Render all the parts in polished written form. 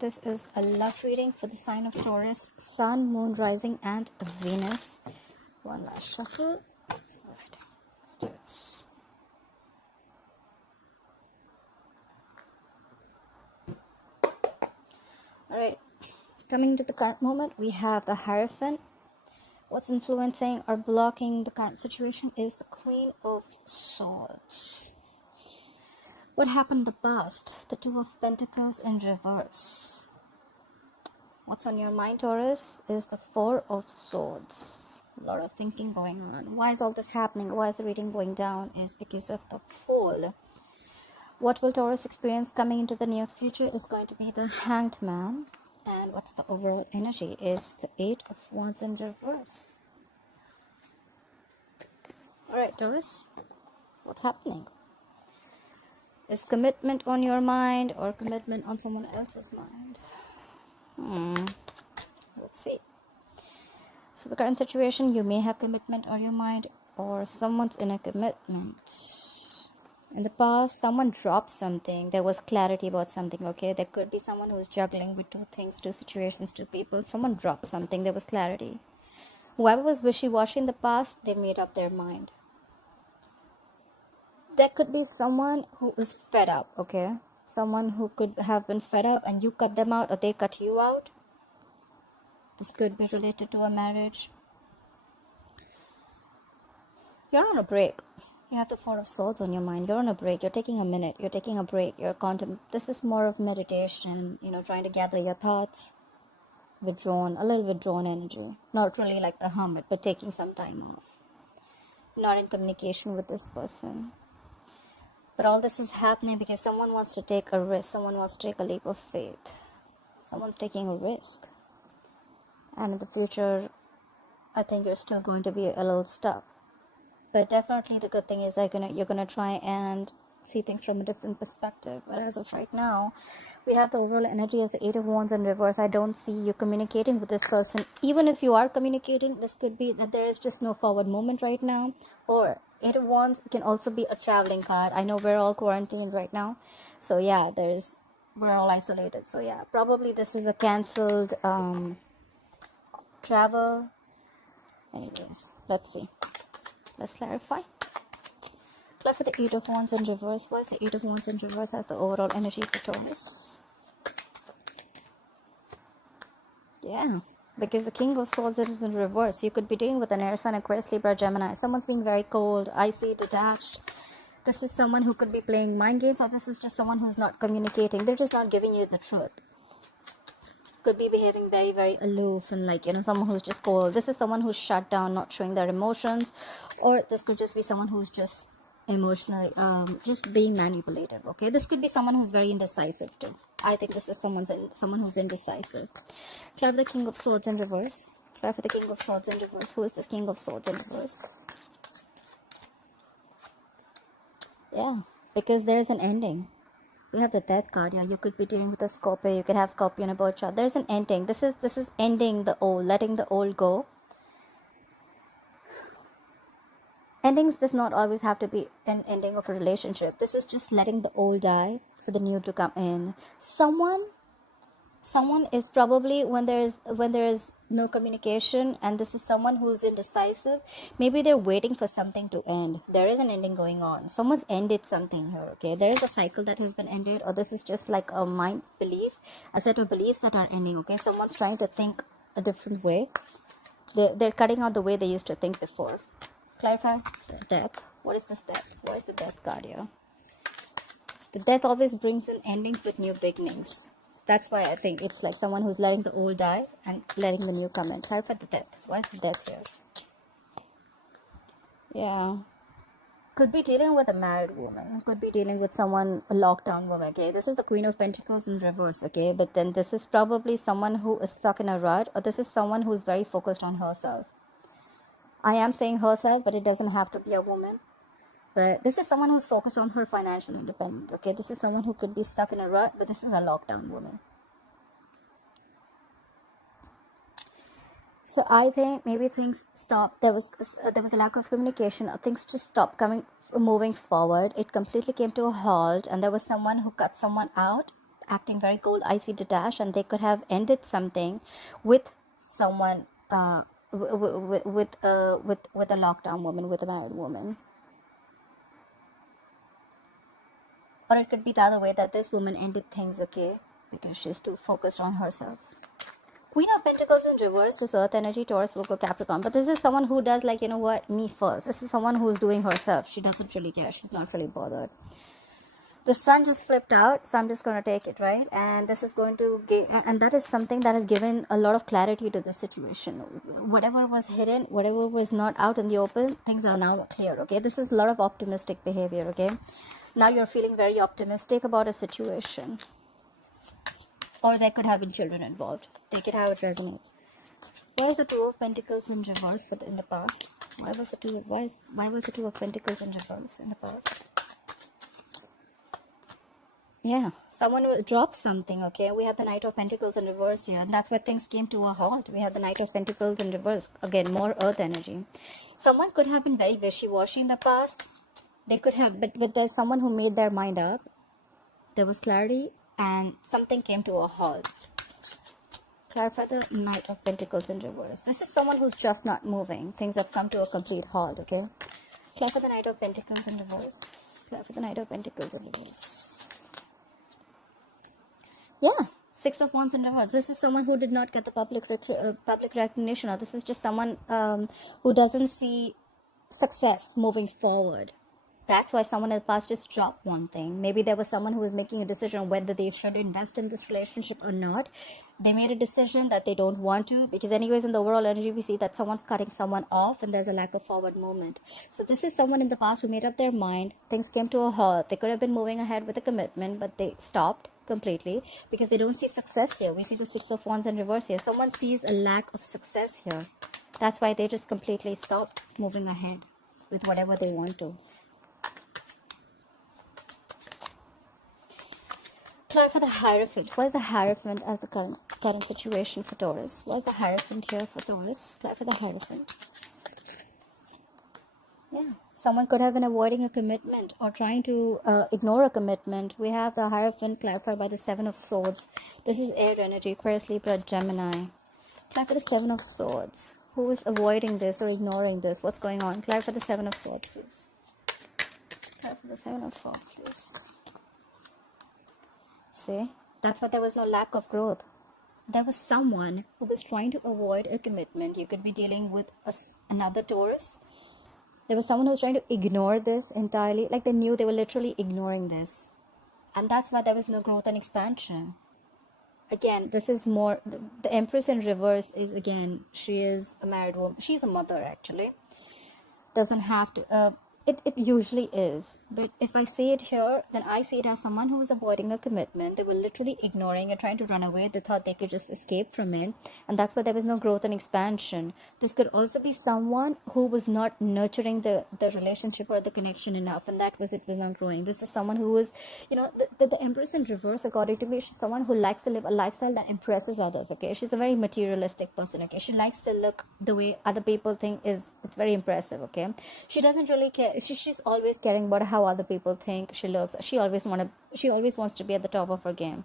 This is a love reading for the sign of Taurus, Sun, Moon, Rising, and Venus. One last shuffle. Alright, let's do it. Alright, coming to the current moment, we have the Hierophant. What's influencing or blocking the current situation is the Queen of Swords. What happened in the past? The Two of Pentacles in reverse. What's on your mind, Taurus, is the Four of Swords. A lot of thinking going on. Why is all this happening? Why is the reading going down? Is because of the Fool. What will Taurus experience coming into the near future is going to be the Hanged Man. And what's the overall energy is the Eight of Wands in reverse. Alright, Taurus, what's happening? Is commitment on your mind or commitment on someone else's mind? Let's see. So the current situation, you may have commitment on your mind or someone's in a commitment. In the past, someone dropped something. There was clarity about something, okay? There could be someone who's juggling with two things, two situations, two people. Someone dropped something. There was clarity. Whoever was wishy-washy in the past, they made up their mind. There could be someone who is fed up, okay? Someone who could have been fed up and you cut them out or they cut you out. This could be related to a marriage. You're on a break. You have the Four of Swords on your mind. You're on a break. You're taking a minute. You're taking a break. This is more of meditation, trying to gather your thoughts. Withdrawn, a little withdrawn energy. Not really like the hermit, but taking some time off. Not in communication with this person. But all this is happening because someone wants to take a risk. Someone wants to take a leap of faith. Someone's taking a risk. And in the future, I think you're still going to be a little stuck. But definitely the good thing is you're gonna try and see things from a different perspective. But as of right now, we have the overall energy as the Eight of Wands in reverse. I don't see you communicating with this person. Even if you are communicating, this could be that there is just no forward movement right now. Or Eight of Wands can also be a traveling card. I know we're all quarantined right now. So yeah, we're all isolated. So yeah, probably this is a cancelled travel. Anyways, let's see. Let's clarify. Clarify the Eight of Wands in reverse. Why is the Eight of Wands in reverse as the overall energy for Taurus? Yeah, because the King of Swords is in reverse. You could be dealing with an Aries, Sun, Aquarius, Libra, Gemini. Someone's being very cold, icy, detached. This is someone who could be playing mind games, or this is just someone who's not communicating. They're just not giving you the truth. Could be behaving very, very aloof and someone who's just cold. This is someone who's shut down, not showing their emotions. Or this could just be someone who's just emotionally, just being manipulative, okay? This could be someone who's very indecisive too. I think this is someone who's indecisive. Clarify the King of Swords in reverse. Clarify the King of Swords in reverse. Who is this King of Swords in reverse? Yeah, because there is an ending. We have the Death card here. You could be dealing with a Scorpio. You could have Scorpio in a birth chart. There's an ending. This is ending the old, letting the old go. Endings does not always have to be an ending of a relationship. This is just letting the old die for the new to come in. Someone is probably when there is no communication, and this is someone who's indecisive. Maybe they're waiting for something to end. There is an ending going on. Someone's ended something here, okay? There is a cycle that has been ended, or this is just like a mind belief, a set of beliefs that are ending, okay? Someone's trying to think a different way. They're cutting out the way they used to think before. Clarify Death. What is this Death? What is the Death card here? The Death always brings in endings with new beginnings. That's why I think it's like someone who's letting the old die and letting the new come in. Clarify the Death. Why is the Death here? Yeah. Could be dealing with a married woman. Could be dealing with someone, a lockdown woman, okay? This is the Queen of Pentacles in reverse, okay? But then this is probably someone who is stuck in a rut, or this is someone who's very focused on herself. I am saying herself, but it doesn't have to be a woman. But this is someone who's focused on her financial independence, okay? This is someone who could be stuck in a rut, but this is a lockdown woman. So I think maybe things stopped. There was a lack of communication. Things just stopped moving forward. It completely came to a halt, and there was someone who cut someone out. acting very cold, icy, detached, and they could have ended something with someone, with a lockdown woman, with a married woman. Or it could be the other way, that this woman ended things, okay, because she's too focused on herself. Queen of Pentacles in reverse is Earth energy, Taurus, Virgo, Capricorn. But this is someone who does, like, you know what, me first. This is someone who's doing herself. She doesn't really care. She's not really bothered. The sun just flipped out, so I'm just going to take it, right? And this is going to give, and that is something that has given a lot of clarity to the situation. Whatever was hidden, whatever was not out in the open, things are now clear, okay? This is a lot of optimistic behavior, okay? Now you're feeling very optimistic about a situation. Or there could have been children involved. Take it how it resonates. Why is the Two of Pentacles in reverse in the past? Why was the Two of Pentacles in reverse in the past? Yeah, someone will drop something, okay? We have the Knight of Pentacles in reverse here, and that's where things came to a halt. We have the Knight of Pentacles in reverse. Again, more earth energy. Someone could have been very wishy-washy in the past. They could have, but there's someone who made their mind up. There was clarity, and something came to a halt. Clarify the Knight of Pentacles in reverse. This is someone who's just not moving. Things have come to a complete halt, okay? Clarify the Knight of Pentacles in reverse. Clarify the Knight of Pentacles in reverse. Yeah, Six of Wands in reverse. This is someone who did not get the public recognition, or this is just someone who doesn't see success moving forward. That's why someone in the past just dropped one thing. Maybe there was someone who was making a decision whether they should invest in this relationship or not. They made a decision that they don't want to, because anyways, in the overall energy, we see that someone's cutting someone off and there's a lack of forward movement. So this is someone in the past who made up their mind. Things came to a halt. They could have been moving ahead with a commitment, but they stopped completely because they don't see success here. We see the Six of Wands in reverse here. Someone sees a lack of success here. That's why they just completely stopped moving ahead with whatever they want to. Clarify the Hierophant. What is the Hierophant as the current situation for Taurus? What is the Hierophant here for Taurus? Clarify the Hierophant. Yeah. Someone could have been avoiding a commitment or trying to ignore a commitment. We have the Hierophant clarified by the Seven of Swords. This is air energy, Aquarius, Libra, Gemini. Clarify the Seven of Swords. Who is avoiding this or ignoring this? What's going on? Clarify the Seven of Swords, please. Clarify the Seven of Swords, please. See, that's why there was no lack of growth. There was someone who was trying to avoid a commitment. You could be dealing with another Taurus. There was someone who was trying to ignore this entirely. Like they knew they were literally ignoring this. And that's why there was no growth and expansion. Again, this is more, the Empress in reverse is, again, she is a married woman. She's a mother, actually. Doesn't have to... It usually is, but if I say it here, then I see it as someone who is avoiding a commitment. They were literally ignoring it, trying to run away. They thought they could just escape from it, and that's why there was no growth and expansion. This could also be someone who was not nurturing the relationship or the connection enough, and it was not growing. This is someone who is, you know, the Empress in reverse, according to me, she's someone who likes to live a lifestyle that impresses others, okay? She's a very materialistic person, okay? She likes to look the way other people think it's very impressive, okay? She doesn't really care. She's always caring about how other people think she looks. She always wants to be at the top of her game,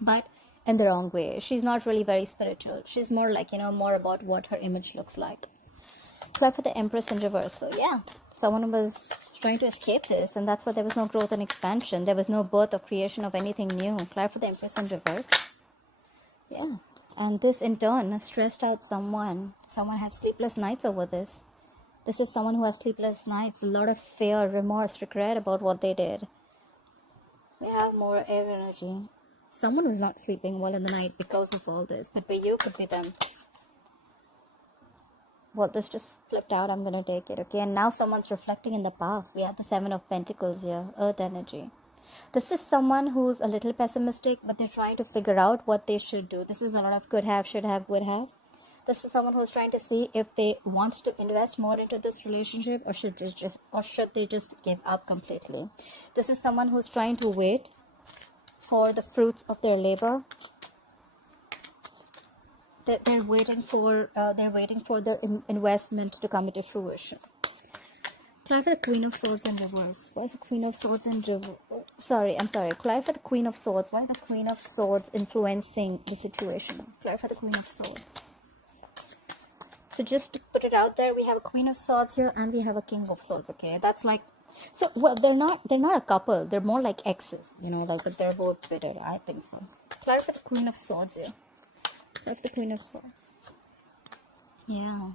but in the wrong way. She's not really very spiritual. She's more like, you know, more about what her image looks like. Except for the Empress in reverse. So yeah, someone was trying to escape this, and that's why there was no growth and expansion. There was no birth or creation of anything new. Clarify the Empress in reverse. Yeah, and this in turn stressed out someone. Someone had sleepless nights over this. This is someone who has sleepless nights, a lot of fear, remorse, regret about what they did. We have more air energy. Someone was not sleeping well in the night because of all this. Could be you, could be them. Well, this just flipped out. I'm going to take it, okay? And now someone's reflecting in the past. We have the Seven of Pentacles here, earth energy. This is someone who's a little pessimistic, but they're trying to figure out what they should do. This is a lot of could have, should have, would have. This is someone who's trying to see if they want to invest more into this relationship, or should they just give up completely. This is someone who's trying to wait for the fruits of their labor. They're waiting for their investment to come into fruition. Clarify the Queen of Swords in reverse. Why is the Queen of Swords in reverse? I'm sorry. Clarify the Queen of Swords. Why is the Queen of Swords influencing the situation? Clarify the Queen of Swords. So just to put it out there, we have a Queen of Swords here and we have a King of Swords, okay? That's like, so, well, they're not a couple. They're more like exes, you know, like, but they're both bitter. I think so. Clarify the Queen of Swords here. Clarify the Queen of Swords. Yeah.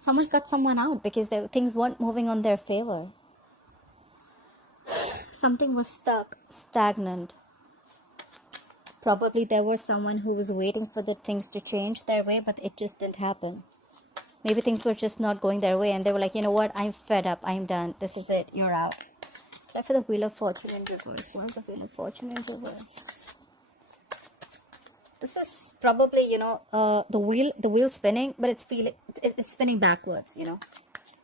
Someone cut someone out because things weren't moving on their favor. Something was stuck, stagnant. Probably there was someone who was waiting for the things to change their way, but it just didn't happen. Maybe things were just not going their way and they were like, you know what, I'm fed up, I'm done, this is it, you're out. Try for the Wheel of Fortune in reverse. Why is the Wheel of Fortune in reverse? This is probably, you know, the wheel spinning, but it's spinning backwards, you know.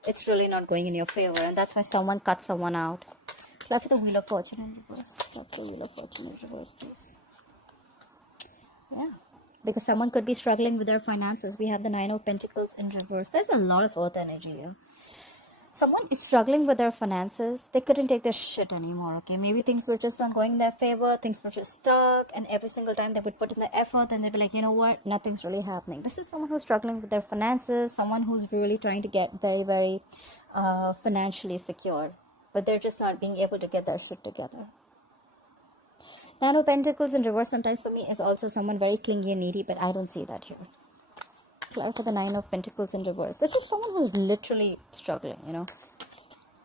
It's really not going in your favor, and that's why someone cut someone out. Try for the Wheel of Fortune in reverse. Try for the Wheel of Fortune in reverse, please. Yeah. Because someone could be struggling with their finances. We have the Nine of Pentacles in reverse. There's a lot of earth energy here. Someone is struggling with their finances. They couldn't take their shit anymore, okay? Maybe things were just not going in their favor. Things were just stuck. And every single time they would put in the effort and they'd be like, you know what? Nothing's really happening. This is someone who's struggling with their finances. Someone who's really trying to get very, very financially secure. But they're just not being able to get their shit together. Nine of Pentacles in reverse sometimes for me is also someone very clingy and needy, but I don't see that here. Clarify the Nine of Pentacles in reverse. This is someone who's literally struggling, you know.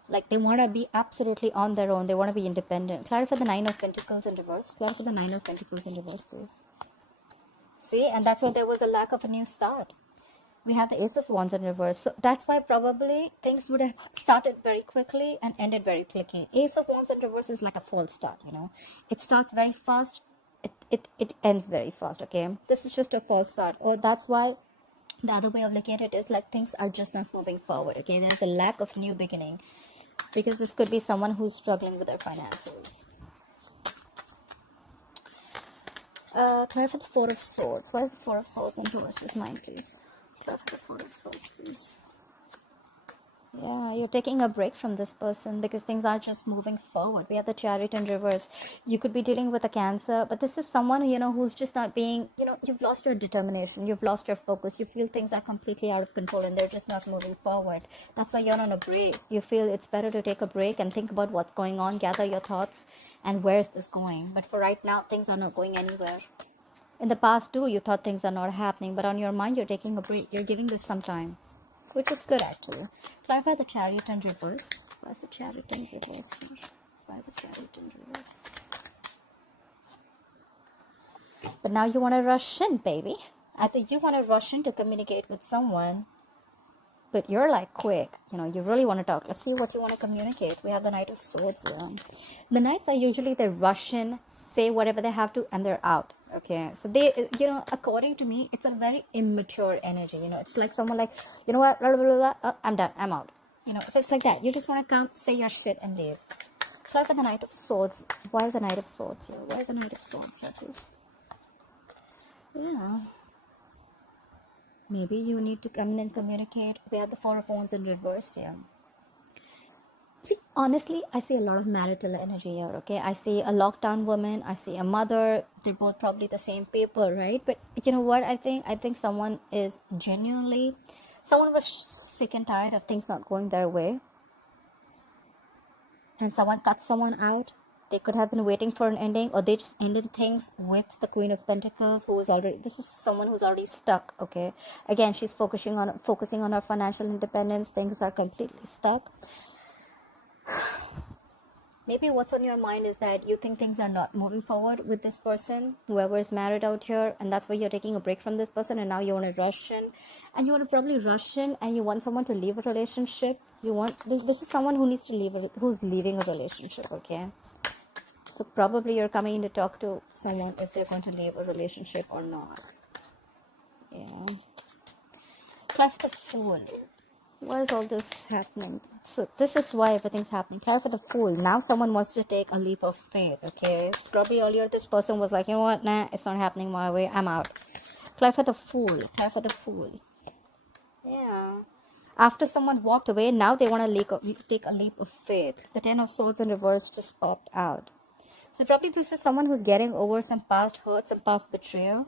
Like they want to be absolutely on their own. They want to be independent. Clarify the Nine of Pentacles in reverse. Clarify the Nine of Pentacles in reverse, please. See, and that's why there was a lack of a new start. We have the Ace of Wands in reverse. So that's why probably things would have started very quickly and ended very quickly. Ace of Wands in reverse is like a false start, you know. It starts very fast. It ends very fast, okay? This is just a false start. Or that's why the other way of looking at it is like things are just not moving forward, okay? There's a lack of new beginning. Because this could be someone who's struggling with their finances. Clarify the Four of Swords. Why is the Four of Swords in reverse? Is mine, please. Clarify the Four of Swords, please. Yeah, you're taking a break from this person because things are just moving forward. We have the Chariot in reverse. You could be dealing with a Cancer, but this is someone, you know, who's just not being, you know, you've lost your determination, you've lost your focus, you feel things are completely out of control and they're just not moving forward. That's why you're on a break. You feel it's better to take a break and think about what's going on, gather your thoughts, and where's this going. But for right now, things are not going anywhere. In the past too, you thought things are not happening, but on your mind, you're taking a break. You're giving this some time, which is good actually. Clarify the Chariot in reverse. Why is the Chariot in reverse here? Why is the Chariot in reverse? But now you want to rush in, baby. I think you want to rush in to communicate with someone, but you're like quick. You know, you really want to talk. Let's see what you want to communicate. We have the Knight of Swords here. The Knights are usually, they rush in, say whatever they have to, and they're out. Okay, so they, you know, according to me, it's a very immature energy. You know, it's like someone like, you know what, blah, blah, blah, blah, I'm done, I'm out. You know, so it's like that. You just want to come, say your shit, and leave. Clarify the Knight of Swords. Why is the Knight of Swords here? Why is the Knight of Swords here, please? Yeah. Maybe you need to come in and communicate. We have the Four of Wands in reverse here. See, honestly, I see a lot of marital energy here, okay? I see a lockdown woman. I see a mother. They're both probably the same people, right? But you know what I think? I think someone is genuinely... Someone was sick and tired of things not going their way. And someone cut someone out. They could have been waiting for an ending, or they just ended things with the Queen of Pentacles, who is already... This is someone who's already stuck, okay? Again, she's focusing on her financial independence. Things are completely stuck. Maybe what's on your mind is that you think things are not moving forward with this person, whoever is married out here, and that's why you're taking a break from this person, and now you want to rush in, and you want to probably rush in, and you want someone to leave a relationship. You want this is someone who needs to leave, who's leaving a relationship, okay? So probably you're coming in to talk to someone if they're going to leave a relationship or not. Yeah. Clarify the Fool. Why is all this happening? So this is why everything's happening. Clarify the Fool. Now someone wants to take a leap of faith, okay? Probably earlier this person was like, you know what, nah, it's not happening my way, I'm out. Clarify the Fool. Clarify the Fool. Yeah. After someone walked away, now they want to take a leap of faith. The Ten of Swords in reverse just popped out. So probably this is someone who's getting over some past hurt, some past betrayal.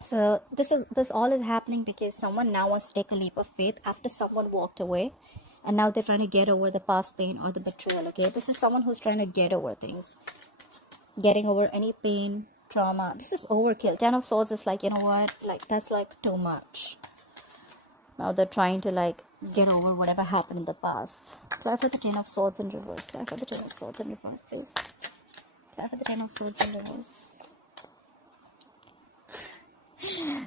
So this all is happening because someone now wants to take a leap of faith after someone walked away, and now they're trying to get over the past pain or the betrayal. Okay, this is someone who's trying to get over things, getting over any pain, trauma. This is overkill. Ten of Swords is like, you know what, like that's like too much. Now they're trying to like get over whatever happened in the past. Try for the Ten of Swords in reverse. Try for the Ten of Swords in reverse, please. Try for the Ten of Swords in reverse.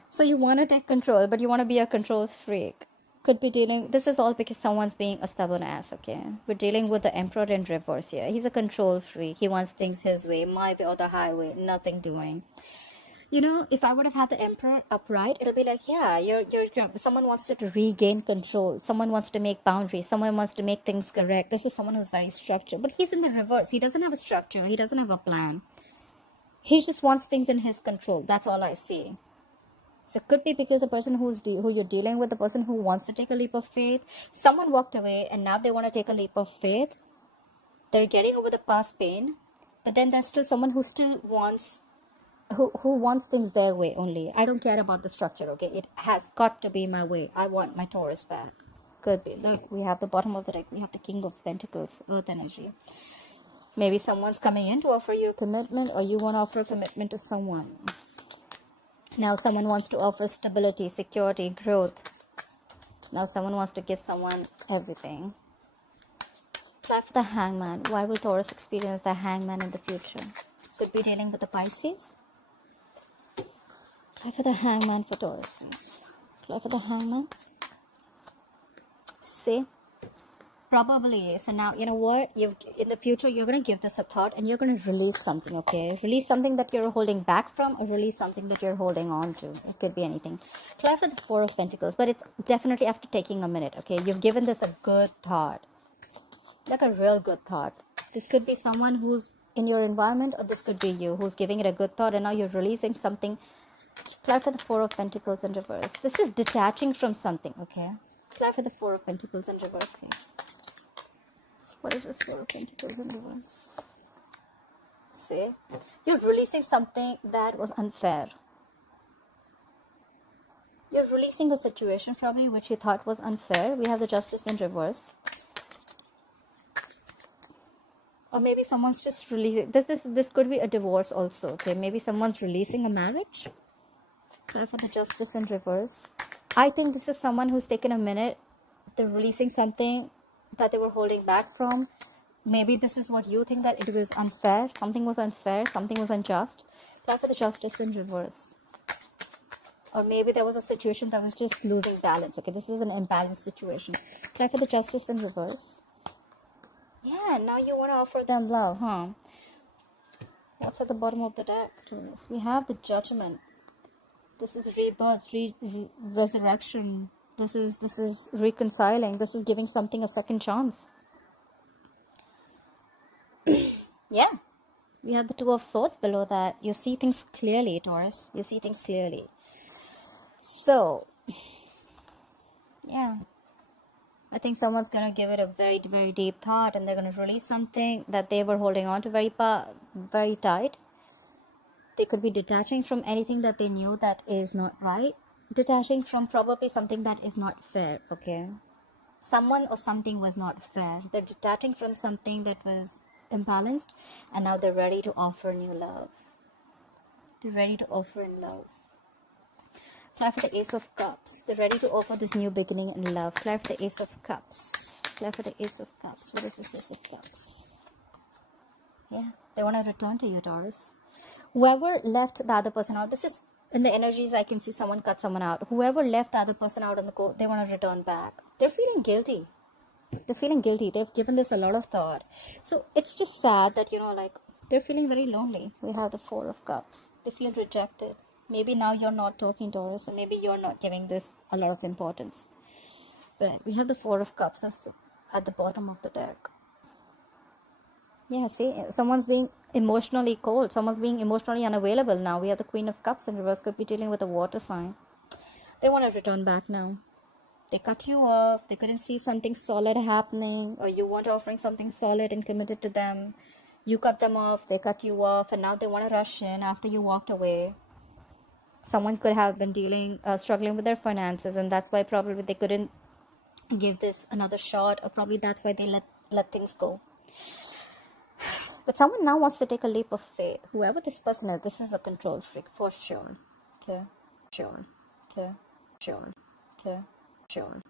So you want to take control, but you want to be a control freak. Could be dealing, this is all because someone's being a stubborn ass, okay? We're dealing with the Emperor in reverse here. He's a control freak. He wants things his way, my way or the highway, nothing doing. You know, if I would have had the Emperor upright, it'll be like, yeah, someone wants to regain control. Someone wants to make boundaries. Someone wants to make things correct. This is someone who's very structured. But he's in the reverse. He doesn't have a structure. He doesn't have a plan. He just wants things in his control. That's all I see. So it could be because the person who you're dealing with, the person who wants to take a leap of faith, someone walked away and now they want to take a leap of faith. They're getting over the past pain, but then there's still someone who still wants, who wants things their way only. I don't care about the structure, okay? It has got to be my way. I want my Taurus back. Could be. Look, we have the bottom of the deck. We have the King of Pentacles, Earth energy. Maybe someone's coming in to offer you commitment, or you want to offer commitment to someone. Now someone wants to offer stability, security, growth. Now someone wants to give someone everything. Try for the Hangman. Why will Taurus experience the Hangman in the future? Could be dealing with the Pisces. Try for the Hangman for Taurus, please. Try for the Hangman. See? Probably. So now, you know what? In the future, you're going to give this a thought and you're going to release something, okay? Release something that you're holding back from, or release something that you're holding on to. It could be anything. Try for the Four of Pentacles, but it's definitely after taking a minute, okay? You've given this a good thought. Like a real good thought. This could be someone who's in your environment, or this could be you who's giving it a good thought, and now you're releasing something. Try for the Four of Pentacles in reverse. This is detaching from something, okay? Try for the Four of Pentacles in reverse, please. What is this Four of Pentacles in reverse? See? You're releasing something that was unfair. You're releasing a situation probably which you thought was unfair. We have the Justice in reverse. Or maybe someone's just releasing. This could be a divorce also. Okay, maybe someone's releasing a marriage. Try for the Justice in reverse. I think this is someone who's taken a minute. They're releasing something that they were holding back from. Maybe this is what you think, that it was unfair. Something was unfair. Something was unjust. Try for the Justice in reverse. Or maybe there was a situation that was just losing balance. Okay, this is an imbalanced situation. Try for the Justice in reverse. Yeah, now you want to offer them love, huh? What's at the bottom of the deck? We have the Judgment. This is rebirth, resurrection. This is reconciling. This is giving something a second chance. Yeah. We have the Two of Swords below that. You see things clearly, Taurus. You see things clearly. So, yeah. I think someone's going to give it a very, very deep thought, and they're going to release something that they were holding on to very tight. They could be detaching from anything that they knew that is not right. Detaching from probably something that is not fair, okay? Someone or something was not fair. They're detaching from something that was imbalanced, and now they're ready to offer new love. They're ready to offer in love. Try for the Ace of Cups. They're ready to offer this new beginning in love. Try for the Ace of Cups. Try for the Ace of Cups. What is this Ace of Cups? Yeah, they want to return to you, Taurus. Whoever left the other person out, this is in the energies, I can see someone cut someone out. Whoever left the other person out on the court, they want to return back. They're feeling guilty. They're feeling guilty. They've given this a lot of thought. So it's just sad that, you know, like, they're feeling very lonely. We have the Four of Cups. They feel rejected. Maybe now you're not talking, Taurus, and maybe you're not giving this a lot of importance. But we have the Four of Cups at the bottom of the deck. Yeah, see, someone's being emotionally cold. Someone's being emotionally unavailable now. We have the Queen of Cups in reverse. Could be dealing with a water sign. They want to return back now. They cut you off. They couldn't see something solid happening, or you weren't offering something solid and committed to them. You cut them off, they cut you off, and now they want to rush in after you walked away. Someone could have been struggling with their finances, and that's why probably they couldn't give this another shot, or probably that's why they let things go. But someone now wants to take a leap of faith. Whoever this person is, this is a control freak for sure. Okay, sure. Okay, sure. Okay, sure.